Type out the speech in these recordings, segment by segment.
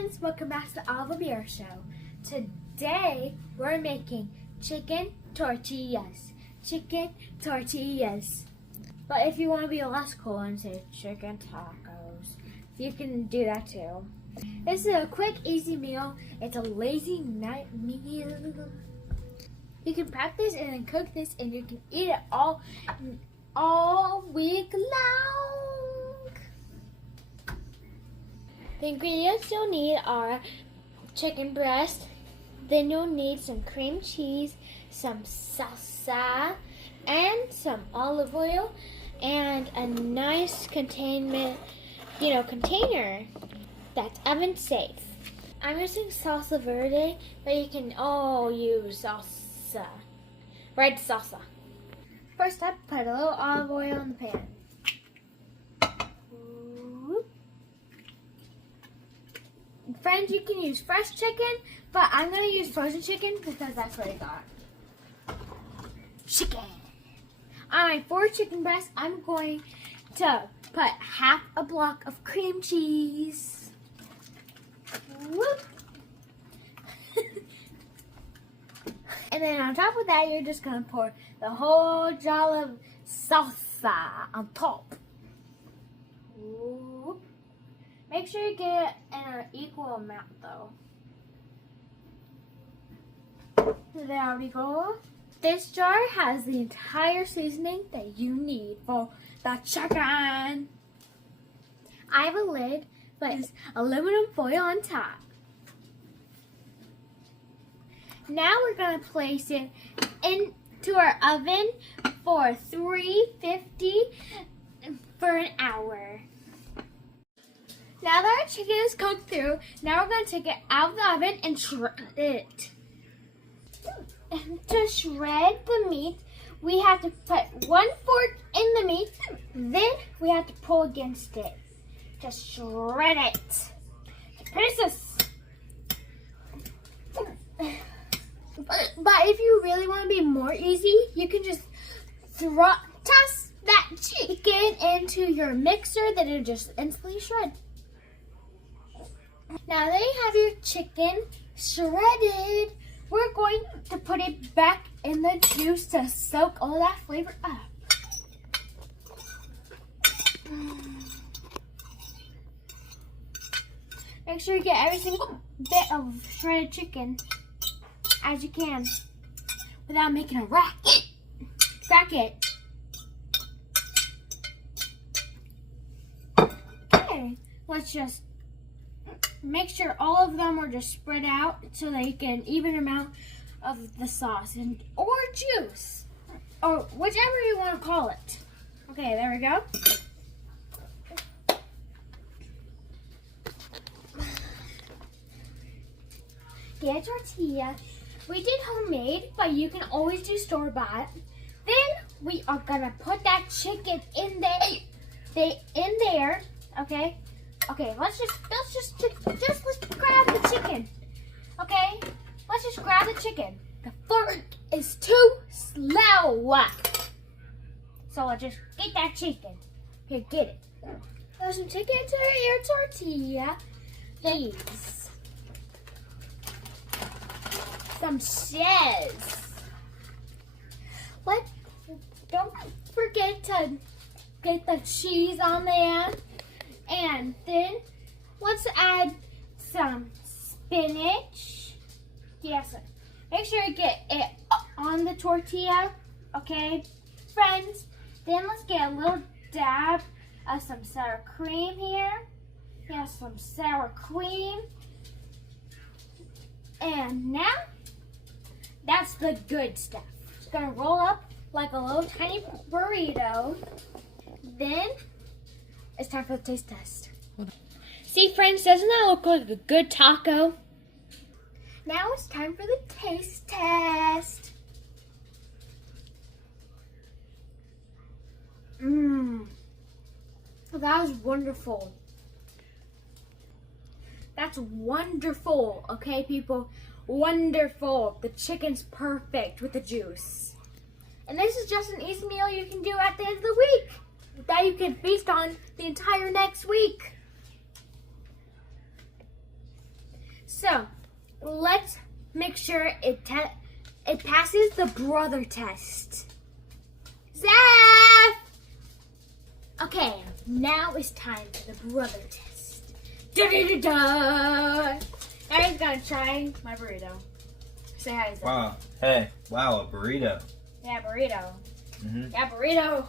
friends, welcome back to the Olive Obera show. Today we're making chicken tortillas. Chicken tortillas. But if you want to be less cool and say chicken tacos, you can do that too. This is a quick, easy meal. It's a lazy night meal. You can prep this and then cook this and you can eat it all week long. The ingredients you'll need are chicken breast, then you'll need some cream cheese, some salsa, and some olive oil, and a nice container that's oven safe. I'm using salsa verde, but you can all use salsa, red salsa. First up, put a little olive oil in the pan. Friends, you can use fresh chicken, but I'm going to use frozen chicken because that's what I got. Chicken. On my 4 chicken breasts, I'm going to put half a block of cream cheese. Whoop. And then on top of that, you're just going to pour the whole jar of salsa on top. Whoop. Make sure you get it in an equal amount though. There we go. This jar has the entire seasoning that you need for the chicken. I have a lid, but it's aluminum foil on top. Now we're going to place it into our oven for 350 for an hour. Now that our chicken is cooked through, now we're going to take it out of the oven and shred it. And to shred the meat, we have to put 1 fork in the meat, then we have to pull against it. Just shred it. Pieces. But if you really want to be more easy, you can just toss that chicken into your mixer, then it'll just instantly shred. Now that you have your chicken shredded, we're going to put it back in the juice to soak all that flavor up. Make sure you get every single bit of shredded chicken as you can without making a racket. Okay, let's just make sure all of them are just spread out so that you get an even amount of the sauce or juice, or whichever you want to call it. Okay, there we go. Get a tortilla. We did homemade, but you can always do store-bought. Then we are gonna put that chicken in there. Okay. Okay, let's grab the chicken. Okay, let's just grab the chicken. The fork is too slow. So let's just get that chicken. Here, get it. Throw some chicken into your tortilla. These. Some shells. Don't forget to get the cheese on there. And then let's add some spinach. Yes, make sure you get it on the tortilla, okay, friends? Then let's get a little dab of some sour cream here. Yes, some sour cream. And now, that's the good stuff. It's gonna roll up like a little tiny burrito. Then, it's time for the taste test. See, friends, doesn't that look like a good taco? Now it's time for the taste test. That was wonderful. That's wonderful, okay, people? Wonderful. The chicken's perfect with the juice. And this is just an easy meal you can do at the end of the week that you can feast on the entire next week. So, let's make sure it passes the brother test. Zeph! Okay, now it's time for the brother test. Da-da-da-da! Now he's gonna try my burrito. Say hi, Zeph. Wow. Hey. Wow, a burrito. Yeah, burrito. Mm-hmm. Yeah, burrito.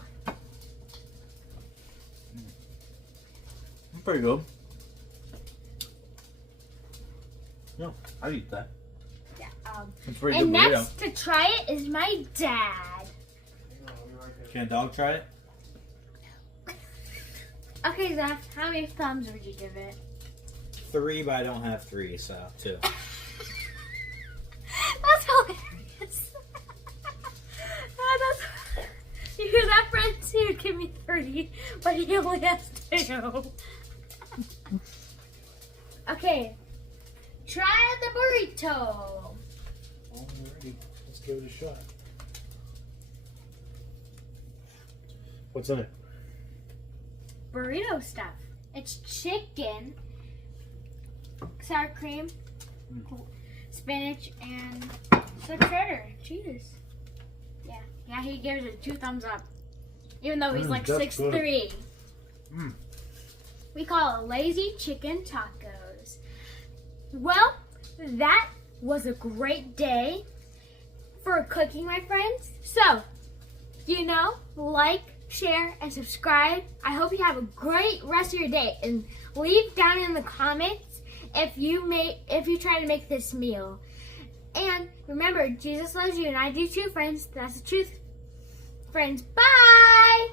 Pretty good. No, I'd eat that. Yeah. It's pretty And good burrito. next to try it is my dad. Can a dog try it? Okay, Zeph, how many thumbs would you give it? 3, but I don't have 3, so 2. That's hilarious. You hear that, friends? He would give me 3, but he only has 2. Okay, try the burrito. Alrighty, let's give it a shot. What's in it? Burrito stuff. It's chicken, sour cream, spinach, and some cheddar cheese. Yeah, he gives it 2 thumbs up. Even though he's like that's 6'3". Mm. We call it lazy chicken tacos. Well, that was a great day for cooking, my friends. So, like, share, and subscribe. I hope you have a great rest of your day. And leave down in the comments if you try to make this meal. And remember, Jesus loves you, and I do too, friends. That's the truth. Friends, bye!